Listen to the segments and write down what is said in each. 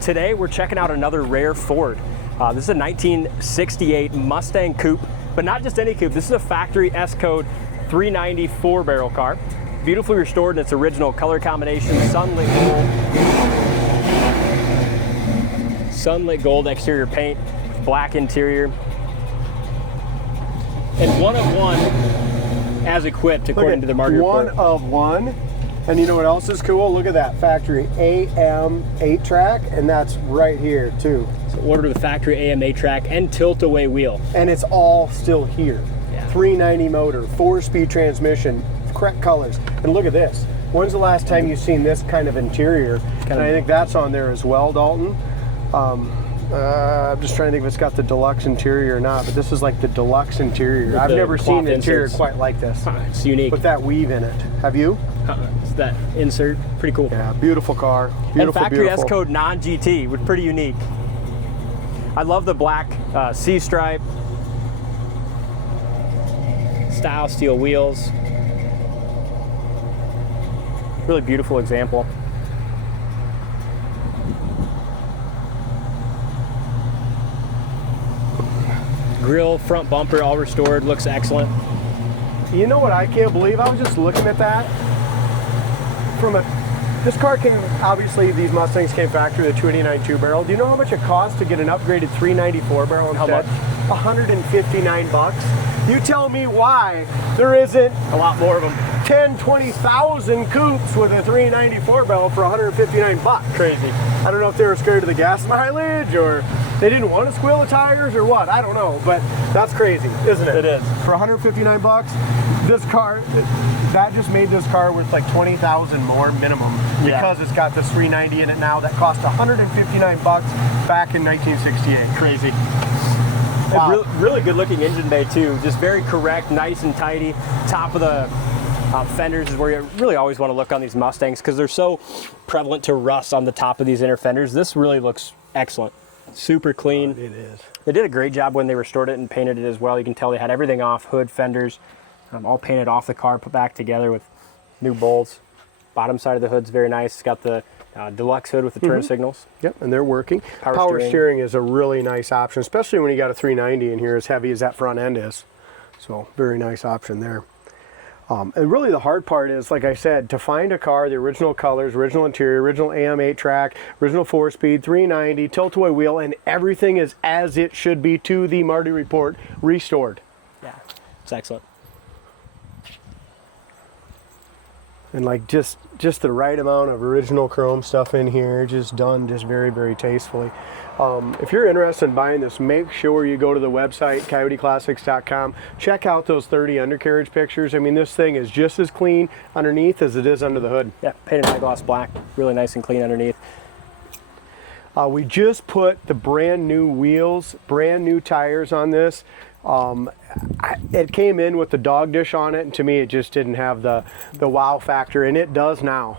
Today we're checking out another rare Ford. This is a 1968 Mustang Coupe, but not just any coupe. This is a factory S-Code 390 4-barrel car. Beautifully restored in its original color combination, sunlit gold exterior paint, black interior, and one of one as equipped according to the Marti Report. One of one. And you know what else is cool? Look at that factory AM 8-track, and that's right here too. So order the factory AM 8-track and tilt-away wheel. And it's all still here. Yeah. 390 motor, 4-speed transmission, correct colors. And look at this. When's the last time you've seen this kind of interior? And I think that's on there as well, Dalton. I'm just trying to think if it's got the deluxe interior or not, but this is like the deluxe interior. I've never seen an interior quite like this. It's unique. With that weave in it. Have you? It's that insert, pretty cool. Yeah, beautiful car. Beautiful, and factory beautiful. S-Code non-GT, was pretty unique. I love the black C-stripe, style steel wheels. Really beautiful example. Grill, front bumper, all restored, looks excellent. You know what I can't believe? I was just looking at that. This car came, obviously these Mustangs came factory with a 289 2-barrel. Do you know how much it costs to get an upgraded 394 barrel instead? How much? 159 bucks. You tell me why there isn't a lot more of them. 10, 20,000 coupes with a 394 barrel for 159 bucks. Crazy. I don't know if they were scared of the gas mileage or they didn't want to squeal the tires or what. I don't know, but that's crazy, isn't it? It is. For 159 bucks, this car, that just made this car worth like 20,000 more minimum because it's got this 390 in it now that cost 159 bucks back in 1968. Crazy. Wow. Really good looking engine bay too. Just very correct, nice and tidy. Top of the fenders is where you really always want to look on these Mustangs because they're so prevalent to rust on the top of these inner fenders. This really looks excellent. Super clean. It is. They did a great job when they restored it and painted it as well. You can tell they had everything off, hood, fenders, all painted off the car, put back together with new bolts. Bottom side of the hood's very nice. It's got the deluxe hood with the turn signals. Yep, and they're working. Power steering is a really nice option, especially when you got a 390 in here as heavy as that front end is. So very nice option there. And really the hard part is, like I said, to find a car, the original colors, original interior, original AM 8-track, original 4-speed, 390, tilt-away wheel, and everything is as it should be to the Marti Report restored. Yeah, it's excellent. And like just the right amount of original chrome stuff in here, just done just very, very tastefully. If you're interested in buying this, make sure you go to the website, coyoteclassics.com. Check out those 30 undercarriage pictures. I mean, this thing is just as clean underneath as it is under the hood. Yeah, painted high gloss black, really nice and clean underneath. We just put the brand new wheels, brand new tires on this. It came in with the dog dish on it, and to me it just didn't have the wow factor, and it does now.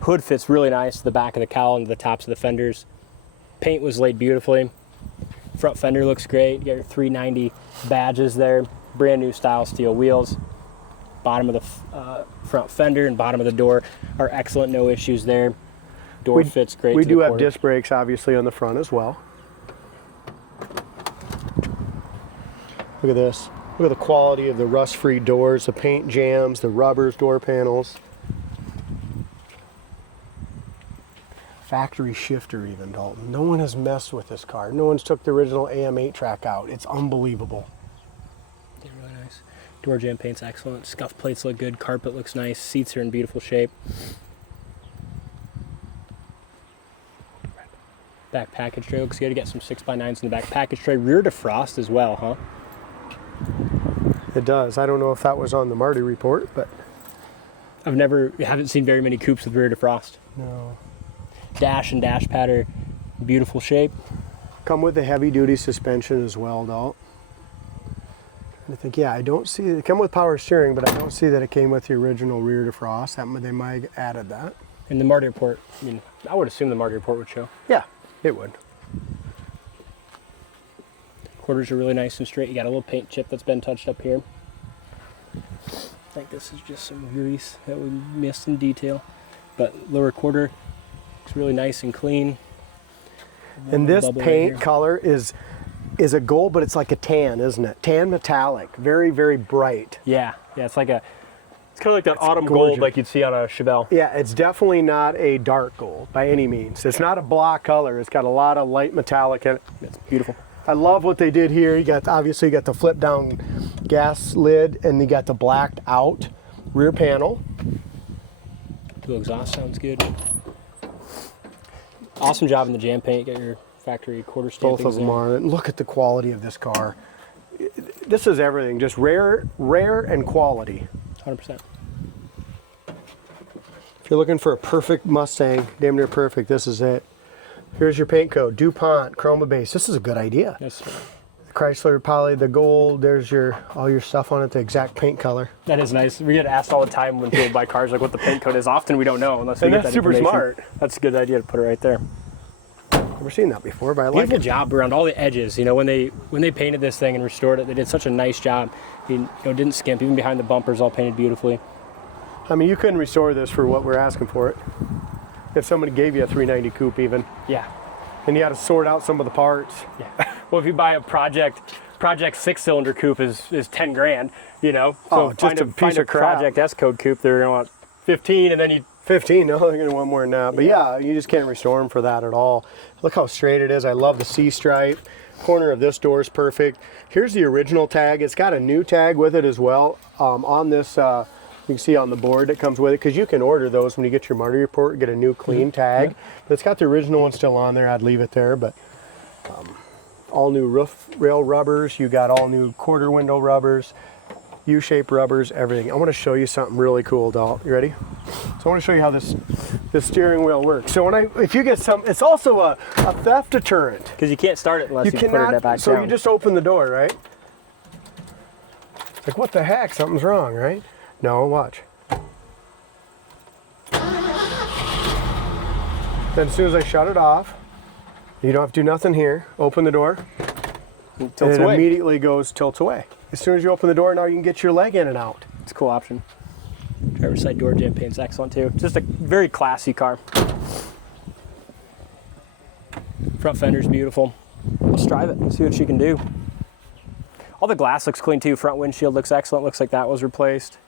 Hood fits really nice to the back of the cowl and to the tops of the fenders. Paint was laid beautifully. Front fender looks great. You got your 390 badges there. Brand new style steel wheels. Bottom of the front fender and bottom of the door are excellent, no issues there. Door fits great. We do have disc brakes obviously on the front as well. Look at this. Look at the quality of the rust-free doors, the paint jams, the rubbers, door panels. Factory shifter even, Dalton. No one has messed with this car. No one's took the original AM 8-track out. It's unbelievable. Yeah, really nice. Door jamb paint's excellent. Scuff plates look good. Carpet looks nice. Seats are in beautiful shape. Back package tray looks good. You got some 6x9s in the back package tray. Rear defrost as well, huh? It does. I don't know if that was on the Marti Report, but haven't seen very many coupes with rear defrost. No. Dash and dash pad are beautiful shape. Come with the heavy duty suspension as well, Dalt. I think, yeah, I don't see it come with power steering, but I don't see that it came with the original rear defrost. They might have added that. And the Marti Report, I mean, I would assume the Marti Report would show. Yeah, it would. Quarters are really nice and straight. You got a little paint chip that's been touched up here. I think this is just some grease that we missed in detail. But lower quarter looks really nice and clean. And this Bubble right paint here. color is a gold, but it's like a tan, isn't it? Tan metallic, very, very bright. Yeah, it's like it's kind of like that autumn gorgeous. gold like you'd see on a Chevelle. Yeah, it's definitely not a dark gold by any means. It's not a block color. It's got a lot of light metallic in it. It's beautiful. I love what they did here. You got, obviously you got the flip down gas lid, and you got the blacked out rear panel. The exhaust sounds good. Awesome job in the jam paint. Got your factory quarter stampings. Both of them are. Look at the quality of this car. This is everything, just rare and quality. 100%. If you're looking for a perfect Mustang, damn near perfect, this is it. Here's your paint code, DuPont, Chroma base. This is a good idea. Yes. Chrysler Poly, the gold, there's all your stuff on it, the exact paint color. That is nice. We get asked all the time when people buy cars like what the paint code is. Often we don't know unless we And get that's that super information. smart. That's a good idea to put it right there. Never seen that before, but I like Beautiful it. job around all the edges. You know, when they painted this thing and restored it, they did such a nice job. You know, didn't skimp. Even behind the bumpers, all painted beautifully. I mean, you couldn't restore this for what we're asking for it. If somebody gave you a 390 coupe even, Yeah. and you had to sort out some of the parts. Yeah. Well, if you buy a Project 6-cylinder coupe is 10 grand, you know. Oh, So just a piece find of crap. Project S code coupe, they're going to want 15, and then you 15, no, they're gonna want more than that. But yeah, you just can't restore them for that at all. Look how straight it is. I love the C-stripe. Corner of this door is perfect. Here's the original tag. It's got a new tag with it as well. On this, you can see on the board that comes with it, because you can order those when you get your Marti Report, get a new clean tag. Yeah. But it's got the original one still on there. I'd leave it there, but all new roof rail rubbers. You got all new quarter window rubbers, U-shaped rubbers, everything. I want to show you something really cool, Dalt. You ready? So I want to show you how this steering wheel works. So if you get some, it's also a theft deterrent. because you can't start it unless you put it back so down. you just open the door, right? It's like, what the heck? Something's wrong, right? No, watch. Then as soon as I shut it off, you don't have to do nothing here. Open the door, Tilts and it away. immediately tilts away. As soon as you open the door, now you can get your leg in and out. It's a cool option. Driver's side door jam paint's excellent too. Just a very classy car. Front fender's beautiful. Let's drive it and see what she can do. All the glass looks clean too. Front windshield looks excellent. Looks like that was replaced.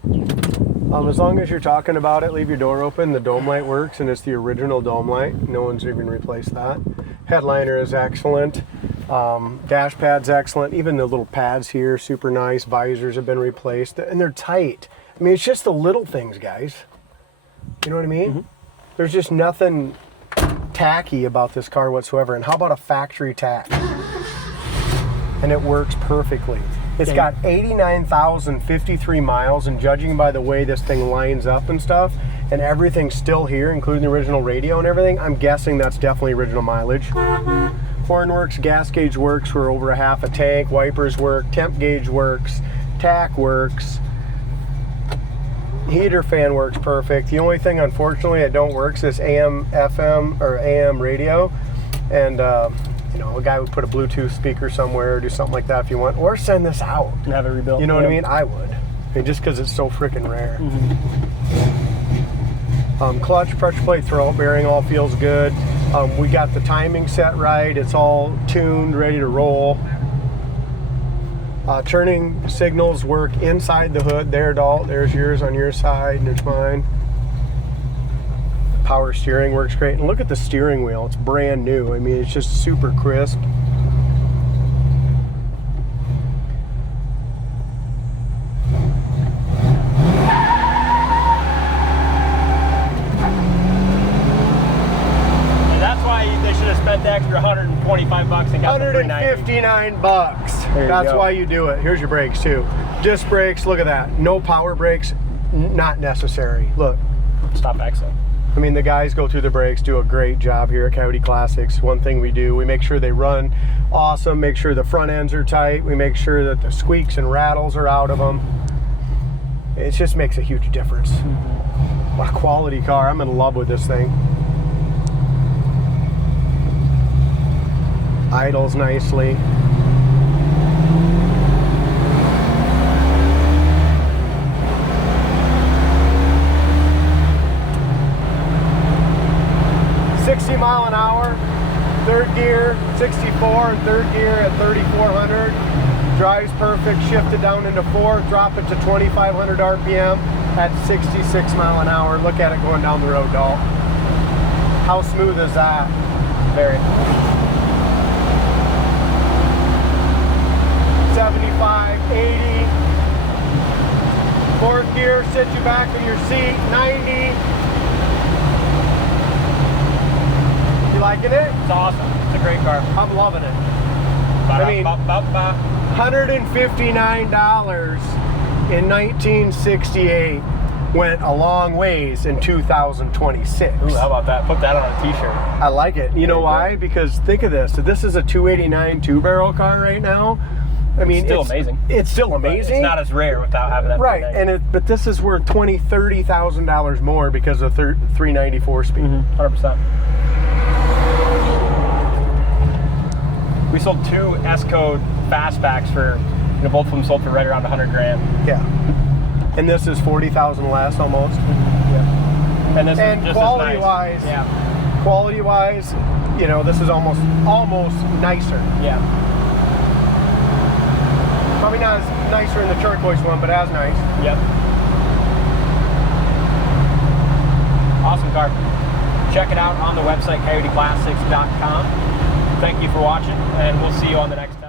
As long as you're talking about it, leave your door open. The dome light works, and it's the original dome light. No one's even replaced that. Headliner is excellent. Dash pad's excellent. Even the little pads here, super nice. Visors have been replaced, and they're tight. I mean, it's just the little things, guys. You know what I mean? Mm-hmm. There's just nothing tacky about this car whatsoever. And how about a factory tack? And it works perfectly. It's got 89,053 miles, and judging by the way this thing lines up and stuff, and everything's still here, including the original radio and everything, I'm guessing that's definitely original mileage. Horn works, gas gauge works, we're over a half a tank, wipers work, temp gauge works, tack works, heater fan works perfect. The only thing, unfortunately, that don't work is this AM, FM, or AM radio, and you know, a guy would put a Bluetooth speaker somewhere or do something like that if you want, or send this out. And have it rebuilt. You know what I mean? I would. I mean, just because it's so freaking rare. Clutch, pressure plate, throw bearing all feels good. We got the timing set right. It's all tuned, ready to roll. Turning signals work inside the hood. There, Dalt. There's yours on your side, and there's mine. Power steering works great. And look at the steering wheel. It's brand new. I mean, it's just super crisp. And that's why they should have spent the extra $125 and got the 159 bucks. There you That's go. why you do it. Here's your brakes too. Disc brakes, look at that. No power brakes, not necessary. Look. Stop excellent. I mean, the guys go through the brakes, do a great job here at Coyote Classics. One thing we do, we make sure they run awesome, make sure the front ends are tight, we make sure that the squeaks and rattles are out of them. It just makes a huge difference. What a quality car. I'm in love with this thing. Idles nicely. 60 mile an hour, third gear, 64 in third gear at 3,400. Drives perfect, shift it down into 4, drop it to 2,500 RPM at 66 mile an hour. Look at it going down the road, doll. How smooth is that? Very. 75, 80. Fourth gear, sit you back in your seat, 90. You liking it? It's awesome. It's a great car. I'm loving it. I mean, $159 in 1968 went a long ways in 2026. Ooh, how about that? Put that on a t-shirt. I like it. You know why? Because think of this. This is a 289 two-barrel car right now. I mean, it's still amazing. It's still amazing. It's not as rare without having that. Right, but this is worth $20,000, $30,000 more because of 394 speed. 100%. We sold 2 S-Code fastbacks for, both of them sold for right around 100 grand. Yeah. And this is 40,000 less almost. Yeah. And this is just quality as nice. wise, yeah. Quality wise, this is almost nicer. Yeah. Probably not as nicer in the turquoise one, but as nice. Yep. Awesome car. Check it out on the website, coyoteclassics.com. Thank you for watching, and we'll see you on the next time.